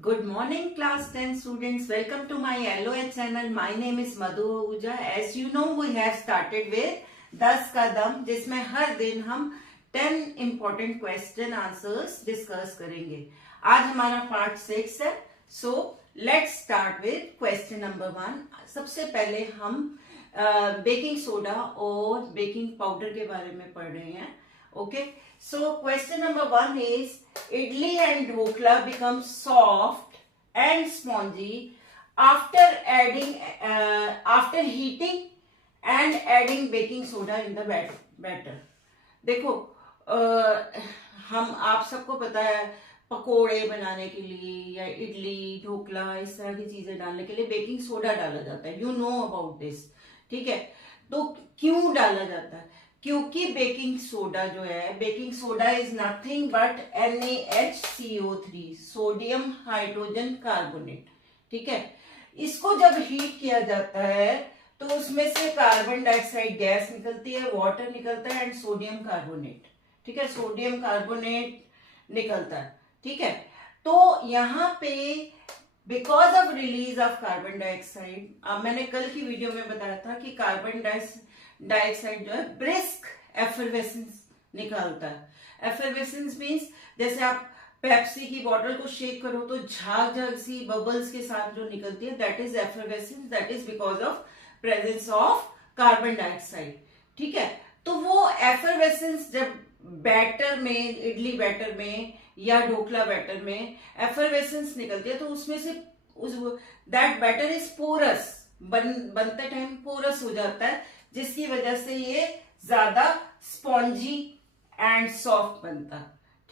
Good morning, class 10 students. Welcome to my LOH channel. My name is Madhu Ahuja. As you know, we have started with 10 का दम, जिसमें हर दिन हम 10 important question answers discuss करेंगे. आज हमारा part 6 है. So let's start with question number 1. सबसे पहले हम बेकिंग सोडा और बेकिंग पाउडर के बारे में पढ़ रहे हैं. Okay, so question number 1 is idli and dhokla become soft and spongy after heating and adding baking soda in the batter. देखो हम आप सबको पता है पकोड़े बनाने के लिए या इडली ढोकला इस तरह की चीजें डालने के लिए बेकिंग सोडा डाला जाता है. You know about this. ठीक है, तो क्यों डाला जाता है? क्योंकि बेकिंग सोडा जो है, baking soda is nothing but NaHCO3, sodium hydrogen carbonate. ठीक है, इसको जब हीट किया जाता है तो उसमें से कार्बन डाइऑक्साइड गैस निकलती है, वाटर निकलता है एंड सोडियम कार्बोनेट. ठीक है, सोडियम कार्बोनेट निकलता है. ठीक है, तो यहाँ पे because of release of carbon dioxide, मैंने कल की वीडियो में बताया था कि कार्बन डाइऑक्साइड जो है ब्रिस्क एफरवेसेंस निकालता है. एफरवेसेंस मीन्स जैसे आप पेप्सी की बोतल को शेक करो तो झाग झाग सी बबल्स के साथ जो निकलती है, that is effervescence. That is because of presence of carbon dioxide. ठीक है, तो वो एफरवेसेंस जब बैटर में, इडली बैटर में या ढोकला बैटर में एफरवेसेंस निकलती है तो उसमें से दैट बैटर इज पोरस, बनते टाइम पोरस हो जाता है, जिसकी वजह से ये ज्यादा स्पॉन्जी एंड सॉफ्ट बनता.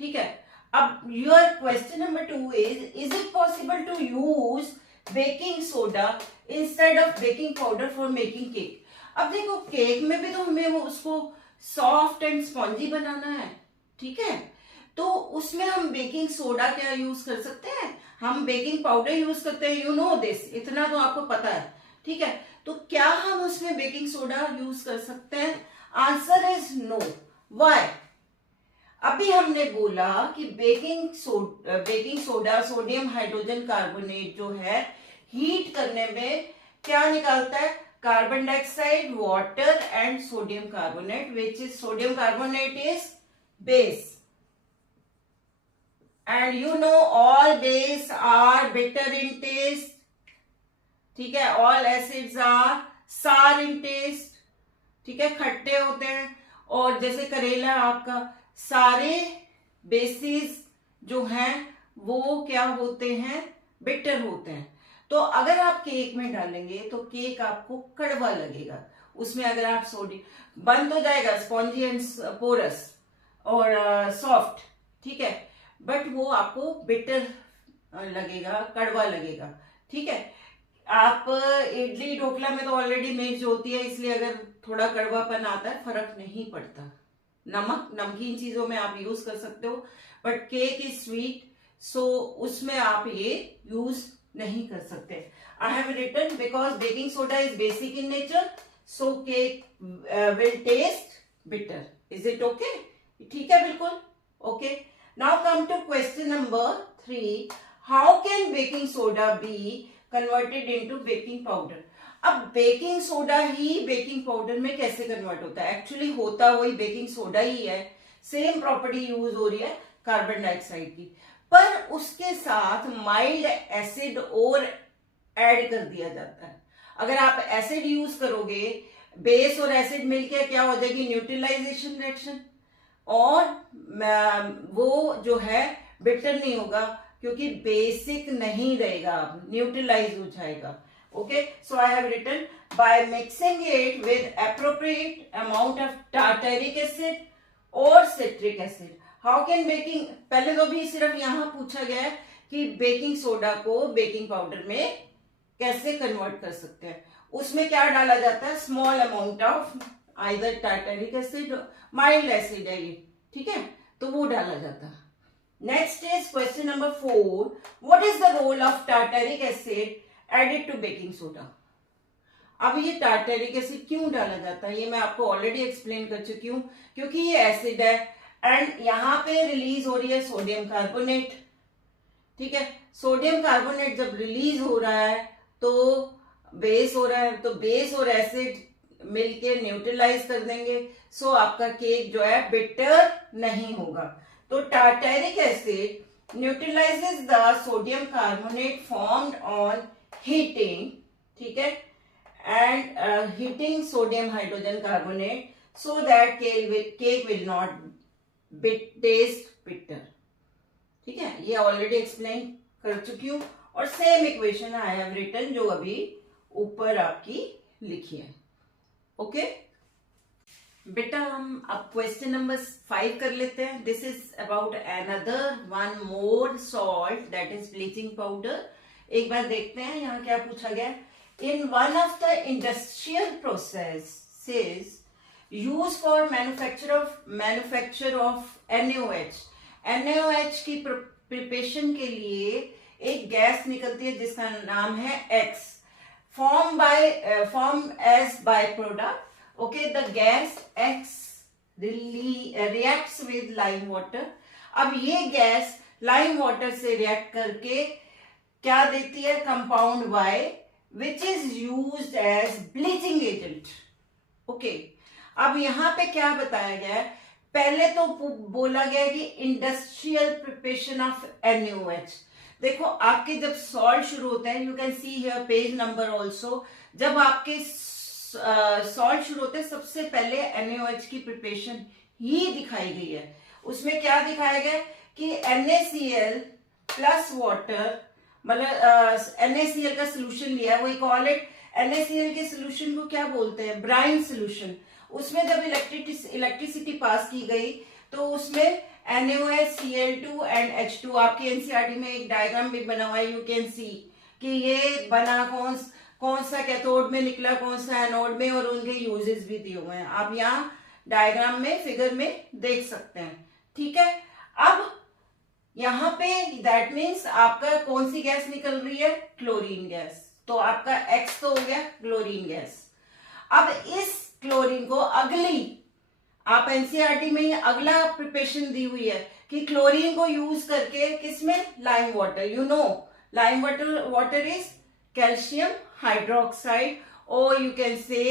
ठीक है, अब your question number 2 is it possible to use baking soda instead of baking powder for making cake? अब देखो, केक में भी तो हमें वो उसको सॉफ्ट एंड स्पॉन्जी बनाना है. ठीक है, तो उसमें हम बेकिंग सोडा क्या यूज कर सकते हैं? हम बेकिंग पाउडर यूज करते हैं. यू नो दिस, इतना तो आपको पता है. ठीक है, तो क्या हम उसमें बेकिंग सोडा यूज कर सकते हैं? Answer is no. व्हाई? अभी हमने बोला कि baking soda sodium hydrogen carbonate जो है हीट करने में क्या निकालता है? Carbon dioxide, water and sodium carbonate, which is sodium carbonate is base. And you know all base are bitter in taste. ठीक है, ऑल एसिड्स आर सार इन टेस्ट. ठीक है, खट्टे होते हैं. और जैसे करेला आपका, सारे बेसिस जो हैं वो क्या होते हैं? बिटर होते हैं. तो अगर आप केक में डालेंगे तो केक आपको कड़वा लगेगा. उसमें अगर आप सोडियम, बन तो जाएगा स्पॉन्जी एंड पोरस और सॉफ्ट. ठीक है, बट वो आपको बिटर लगेगा, कड़वा लगेगा. ठीक है, आप इडली ढोकला में तो ऑलरेडी मिर्च होती है, इसलिए अगर थोड़ा कड़वापन आता है फर्क नहीं पड़ता. नमक, नमकीन चीजों में आप यूज कर सकते हो, but cake is sweet, so उसमें आप ये यूज नहीं कर सकते. I have written because baking soda is basic in nature, so cake will taste bitter. Is it okay? ठीक है, बिल्कुल okay. Now come to question number 3. How can baking soda be converted into baking powder? अब baking soda ही baking powder में कैसे convert होता है? Actually होता वही बेकिंग सोडा ही है. सेम प्रॉपर्टी यूज हो रही है कार्बन डाइऑक्साइड की, पर उसके साथ माइल्ड एसिड और ऐड कर दिया जाता है. अगर आप एसिड यूज करोगे, बेस और एसिड मिलकर क्या हो जाएगी? Neutralization reaction. और वो जो है बिटर नहीं होगा क्योंकि बेसिक नहीं रहेगा, न्यूट्रलाइज हो जाएगा. Okay, so I have written by mixing it with appropriate amount of tartaric acid और citric acid. How can baking, पहले तो भी सिर्फ यहां पूछा गया है कि बेकिंग सोडा को बेकिंग पाउडर में कैसे कन्वर्ट कर सकते हैं. उसमें क्या डाला जाता है? Small amount of either tartaric acid, mild acid है ये. ठीक है, तो वो डाला जाता है. Next is question number 4. What is the role of tartaric acid added to baking soda? अब ये टार्टरिक एसिड क्यों डाला जाता है ये मैं आपको ऑलरेडी एक्सप्लेन कर चुकी हूं. क्योंकि ये एसिड है एंड यहाँ पे रिलीज हो रही है सोडियम कार्बोनेट. ठीक है, सोडियम कार्बोनेट जब रिलीज हो रहा है तो बेस हो रहा है, तो बेस और एसिड मिलके न्यूट्रलाइज कर देंगे, सो आपका केक जो है बिटर नहीं होगा। तो tartaric acid neutralizes the sodium carbonate formed on heating, ठीक है, and heating sodium hydrogen carbonate so that cake will not taste bitter. ठीक है, ये ऑलरेडी एक्सप्लेन कर चुकी हूं, और same equation I have written जो अभी ऊपर आपकी लिखी है। ओके बेटा, हम अब क्वेश्चन नंबर 5 कर लेते हैं। This is about another one more salt that is bleaching powder. एक बार देखते हैं यहाँ क्या पूछा गया। In one of the industrial processes use for manufacture of NaOH, NaOH की प्रिपरेशन के लिए एक गैस निकलती है जिसका नाम है X, form as byproduct. Okay, the gas X reacts with lime water. अब ये गैस लाइम वाटर से रिएक्ट करके क्या देती है, compound Y, which is used as bleaching agent. Okay, अब यहां पे क्या बताया गया है, पहले तो बोला गया कि इंडस्ट्रियल प्रिपरेशन ऑफ NaOH। देखो आपके जब सॉल्ट शुरू होते हैं, you can see here page number also, जब आपके सॉल्ट शुरू होते हैं सबसे पहले NaOH की प्रिपरेशन ही दिखाई गई है। उसमें क्या दिखाया गया कि NaCl प्लस वाटर, मतलब NaCl का सोल्यूशन लिया है, वही कॉल इट, NaCl के सोल्यूशन को क्या बोलते हैं, ब्राइन सोल्यूशन। उसमें जब इलेक्ट्रिसिटी पास की गई तो उसमें NaOH, Cl2 एंड H2, आपके एनसीईआरटी में एक डायग्राम भी बना हुआ है, यू कैन सी कि ये बना कौन सा कैथोड में निकला, कौन सा एनोड में, और उनके यूजेस भी दिए हुए हैं, आप यहाँ डायग्राम में फिगर में देख सकते हैं। ठीक है, अब यहाँ पे दैट मीन्स आपका कौन सी गैस निकल रही है, क्लोरीन गैस, तो आपका X तो हो गया क्लोरीन गैस। अब इस क्लोरीन को अगली, आप एनसीईआरटी में अगला प्रिपरेशन दी हुई है कि क्लोरीन को यूज करके किसमें, lime water, you know lime water is calcium hydroxide, और you can say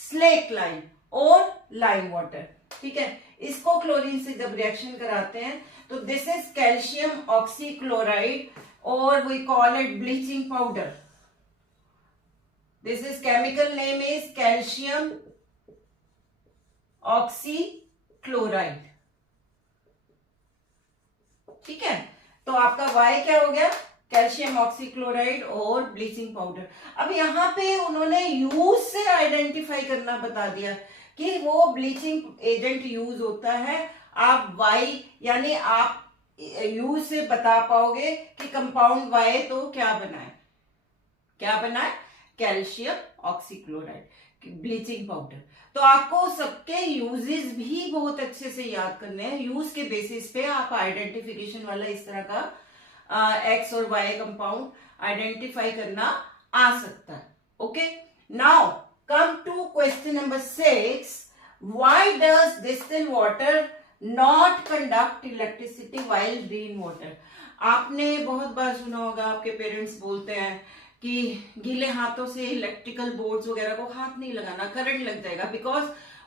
slaked lime और लाइम वाटर। ठीक है, इसको क्लोरीन से जब रिएक्शन कराते हैं तो दिस इज कैल्शियम ऑक्सीक्लोराइड, और we call it bleaching powder. This is chemical name is calcium oxychloride. ठीक है, तो आपका Y क्या हो गया, कैल्शियम ऑक्सीक्लोराइड और ब्लीचिंग पाउडर। अब यहाँ पे उन्होंने यूज से आइडेंटिफाई करना बता दिया कि वो ब्लीचिंग एजेंट यूज होता है। आप Y यानी आप यूज से बता पाओगे कि कंपाउंड Y तो क्या बना है, कैल्शियम ऑक्सीक्लोराइड, ब्लीचिंग पाउडर। तो आपको सबके यूजेस भी बहुत अच्छे से याद करने हैं, यूज के बेसिस पे आप आइडेंटिफिकेशन वाला इस तरह का X और Y कंपाउंड आइडेंटिफाई करना आ सकता है। Okay, now come to question number 6, why does distilled water not conduct electricity while rain water. आपने बहुत बार सुना होगा, आपके पेरेंट्स बोलते हैं कि गीले हाथों से इलेक्ट्रिकल बोर्ड्स वगैरह को हाथ नहीं लगाना, करंट लग जाएगा, because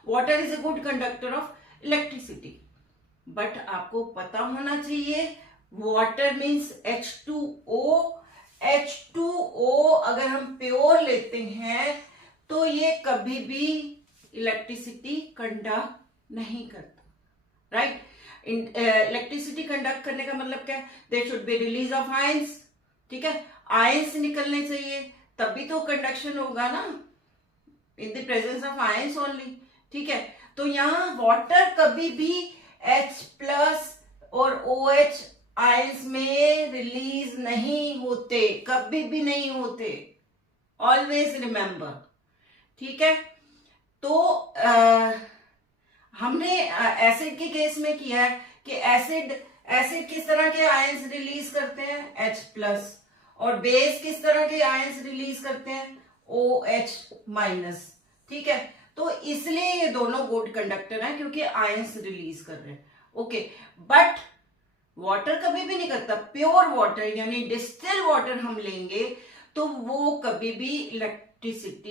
water is a good conductor of electricity. But आपको पता होना चाहिए वाटर मीन्स H2O, H2O अगर हम प्योर लेते हैं तो ये कभी भी इलेक्ट्रिसिटी कंडक्ट नहीं करता, राइट। इलेक्ट्रिसिटी कंडक्ट करने का मतलब क्या है, there should be release of ions. ठीक है, आयंस निकलने चाहिए तभी तो कंडक्शन होगा ना, in the presence of ions only. ठीक है, तो यहाँ वाटर कभी भी H प्लस और OH आयंस में रिलीज नहीं होते, कभी भी नहीं होते, ऑलवेज रिमेंबर। ठीक है, तो हमने एसिड के केस में किया है कि एसिड किस तरह के आयंस रिलीज करते हैं, H प्लस, और बेस किस तरह के आयंस रिलीज करते हैं, OH माइनस। ठीक है, तो इसलिए ये दोनों गुड कंडक्टर हैं क्योंकि आयंस रिलीज कर रहे हैं। ओके, बट वाटर कभी भी नहीं करता। प्योर वाटर यानी डिस्टिल वाटर हम लेंगे तो वो कभी भी electricity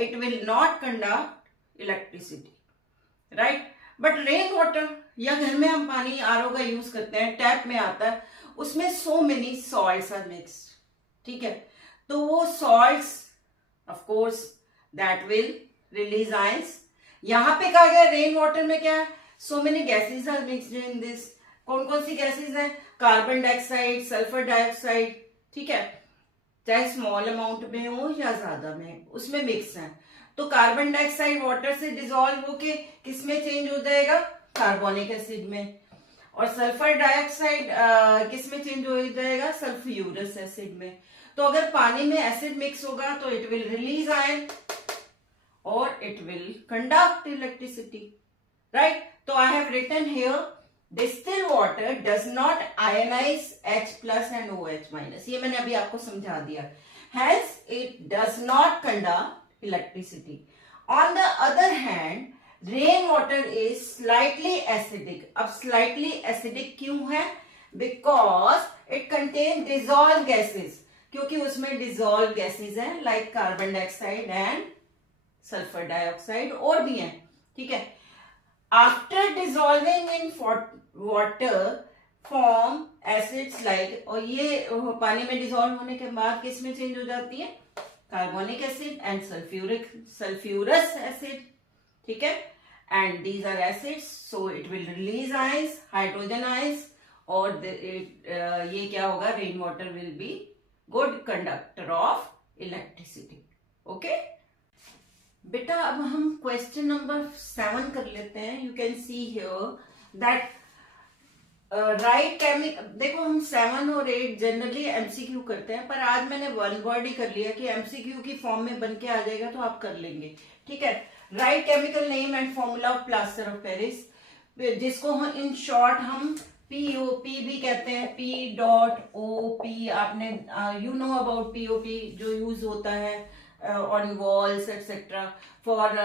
it will not conduct electricity, right. But rain water या घर में हम पानी आरओ का यूज करते हैं, टैप में आता है, उसमें so many salts are mixed, ठीक है। तो वो salts of course that will release ions. यहां पे कहा गया रेन वाटर में क्या है, so many gases are mixed in this. कौन कौन सी गैसेज हैं, कार्बन डाइऑक्साइड, सल्फर डाइऑक्साइड, ठीक है, चाहे स्मॉल अमाउंट में हो या ज्यादा में, उसमें मिक्स है। तो कार्बन डाइऑक्साइड वाटर से डिसॉल्व होके किस में चेंज हो जाएगा, कार्बोनिक एसिड में। और सल्फर डाइऑक्साइड किस में चेंज हो जाएगा, सल्फ्यूरस एसिड में। तो अगर पानी में एसिड मिक्स होगा तो इट विल रिलीज आयन और it will conduct electricity, right. तो I have written here distil water does not ionise H+ and OH-, ये मैंने अभी आपको समझा दिया। Hence it does not conduct electricity. On the other hand, rain water is slightly acidic. अब slightly acidic क्यों है, because it contain dissolve gases, क्योंकि उसमें डिसॉल्व गैसेस हैं like carbon dioxide and sulphur dioxide, और भी हैं, ठीक है। After dissolving in water form acids like, और ये पानी में डिसॉल्व होने के बाद किस में चेंज हो जाती है, carbonic acid and sulphurous acid, ठीक है। And these are acids, so it will release ions, hydrogen ions, और ये क्या होगा, rain water will be good conductor of electricity. Okay बेटा, अब हम क्वेश्चन नंबर 7 कर लेते हैं। You can see here that right chemical, देखो हम 7 और 8 जनरली एमसीक्यू करते हैं, पर आज मैंने वन वर्ड ही कर लिया कि एमसीक्यू की फॉर्म में बन के आ जाएगा तो आप कर लेंगे, ठीक है। Right chemical name and formula of plaster of Paris, जिसको हम इन शॉर्ट हम पीओपी भी कहते हैं, P.O.P। आपने यू नो अबाउट पीओपी, जो यूज होता है on walls etcetera for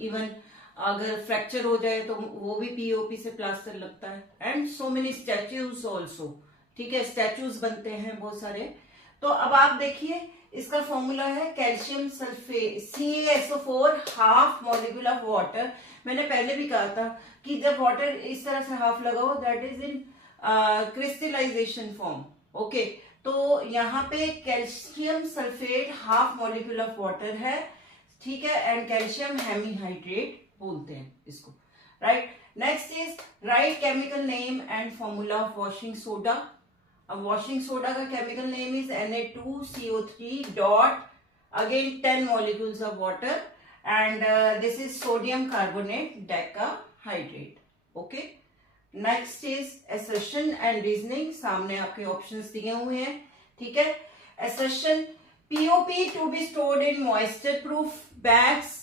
even अगर फ्रैक्चर हो जाए तो वो भी पीओपी से प्लास्टर लगता है। And so many statues also, ठीक है, स्टैच्यूज बनते हैं बहुत सारे। तो अब आप देखिए इसका फॉर्मूला है calcium sulphate CaSO4 half molecule of water. मैंने पहले भी कहा था कि जब वाटर इस तरह से हाफ लगा हो that is in crystallization form, okay. तो यहाँ पे calcium sulphate half molecule of water है, ठीक है, एंड कैल्शियम हेमीहाइड्रेट बोलते हैं इसको, right. Next is right chemical name and formula of washing soda. अब वॉशिंग सोडा का chemical name is Na2CO3 dot again 10 molecules of water and this is sodium carbonate decahydrate, okay. Next is assertion and reasoning, सामने आपके options दिए हुए हैं, ठीक है। Assertion POP to be stored in moisture proof bags,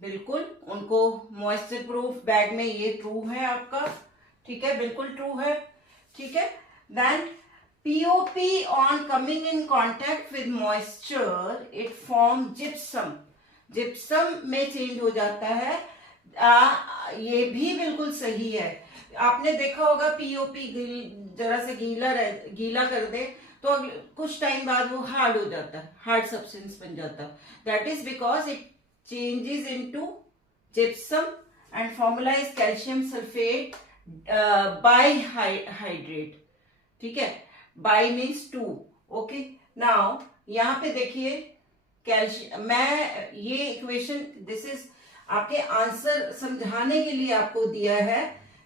बिल्कुल उनको moisture proof bag में, ये ट्रू है आपका, ठीक है, बिल्कुल ट्रू है, ठीक है। Then POP on coming in contact with moisture it form gypsum, gypsum में चेंज हो जाता है, ये भी बिल्कुल सही है। आपने देखा होगा पीओपी जरा से गीला कर दे तो कुछ टाइम बाद वो हार्ड हो जाता है, हार्ड सब्सटेंस बन जाता है, that is because it changes into gypsum and formula is calcium sulfate bihydrate, ठीक है, by means 2, okay। now यहाँ पे देखिए कैल्शियम, मैं ये इक्वेशन दिस इज आपके आंसर समझाने के लिए आपको दिया है,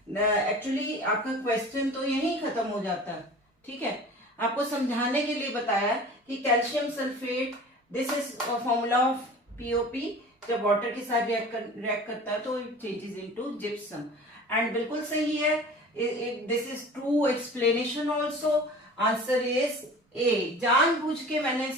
एक्चुअली आपका क्वेश्चन तो यहीं खत्म हो जाता है, ठीक है। आपको समझाने के लिए बताया कि calcium sulphate, this is formula of POP, जब वाटर के साथ रिएक्ट करता है तो it changes into gypsum, and बिल्कुल सही है, this is true explanation also, answer is a. जानबूझ के मैंने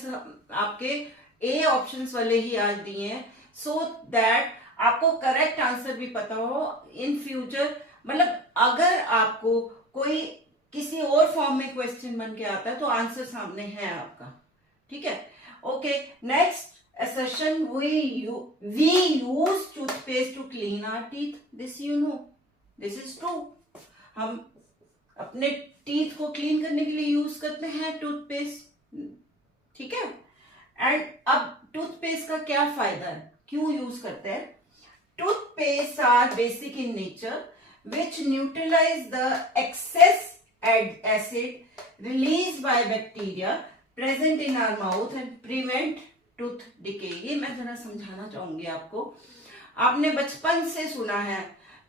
आपके ए ऑप्शंस वाले ही आज दिए हैं सो दैट आपको करेक्ट आंसर भी पता हो इन फ्यूचर, मतलब अगर आपको कोई किसी और फॉर्म में क्वेश्चन बन के आता है तो आंसर सामने है आपका, ठीक है, okay. Next assertion, we use toothpaste to clean our teeth, this you know, this is true, हम अपने टीथ को क्लीन करने के लिए यूज करते हैं टूथपेस्ट, ठीक है। एंड अब टूथपेस्ट का क्या फायदा है, क्यों यूज करते हैं? Toothpaste are basic in nature which neutralize the excess acid released by bacteria present in our mouth and prevent tooth decay। ये मैं जरा समझाना चाहूंगी आपको। आपने बचपन से सुना है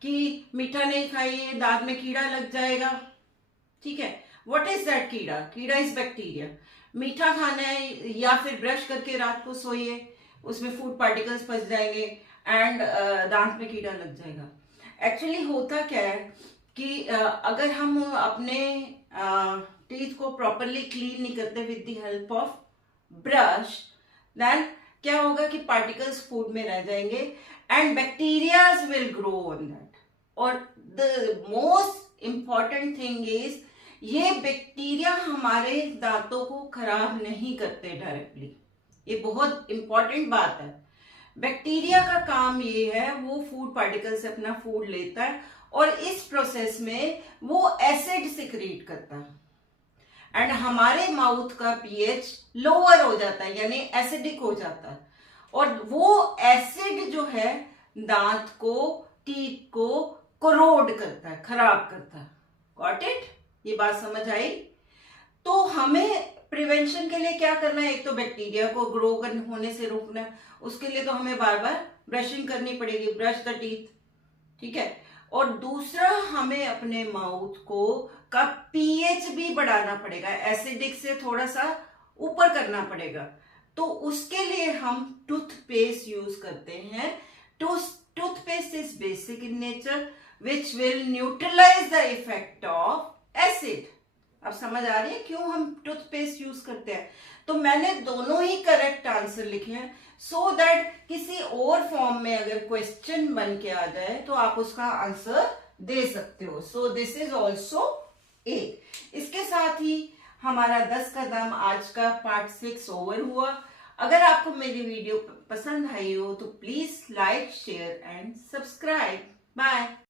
कि मीठा नहीं खाइए, दांत में कीड़ा लग जाएगा, ठीक है। व्हाट इज दैट कीड़ा? कीड़ा इज बैक्टीरिया। मीठा खाना है या फिर ब्रश करके रात को सोइए, उसमें फूड पार्टिकल्स फंस जाएंगे एंड दांत में कीड़ा लग जाएगा। एक्चुअली होता क्या है कि अगर हम अपने टीथ को प्रॉपरली क्लीन नहीं करते with the help of brush, then क्या होगा कि पार्टिकल्स फूड में रह जाएंगे and bacterias will grow on that. और the most important thing is ये बैक्टीरिया हमारे दांतों को खराब नहीं करते डायरेक्टली। ये बहुत इंपॉर्टेंट बात है। बैक्टीरिया का काम ये है, वो फूड पार्टिकल से अपना फूड लेता है और इस प्रोसेस में वो एसिड सिक्रीट करता है एंड हमारे माउथ का पीएच लोअर हो जाता है, यानी एसिडिक हो जाता है। और वो एसिड जो है दांत को, टीथ को कोरोड करता है, खराब करता है। Got it? ये बात समझ आई? तो हमें प्रिवेंशन के लिए क्या करना है? एक तो बैक्टीरिया को ग्रो होने से रोकना है, उसके लिए तो हमें बार बार ब्रशिंग करनी पड़ेगी, ब्रश द टीथ, ठीक है। और दूसरा, हमें अपने माउथ को का पीएच भी बढ़ाना पड़ेगा, एसिडिक से थोड़ा सा ऊपर करना पड़ेगा। तो उसके लिए हम टूथपेस्ट यूज करते हैं। Toothpaste is basic in nature which will neutralize the effect of acid. अब समझ आ रही है क्यों हम टूथपेस्ट यूज करते हैं? तो मैंने दोनों ही करेक्ट आंसर लिखे हैं सो दैट किसी और फॉर्म में अगर क्वेश्चन बन के आ जाए तो आप उसका आंसर दे सकते हो। So this is also a. इसके साथ ही हमारा 10 कदम आज का पार्ट 6 ओवर हुआ। अगर आपको मेरी वीडियो पसंद आई हो तो please like, share and subscribe. Bye.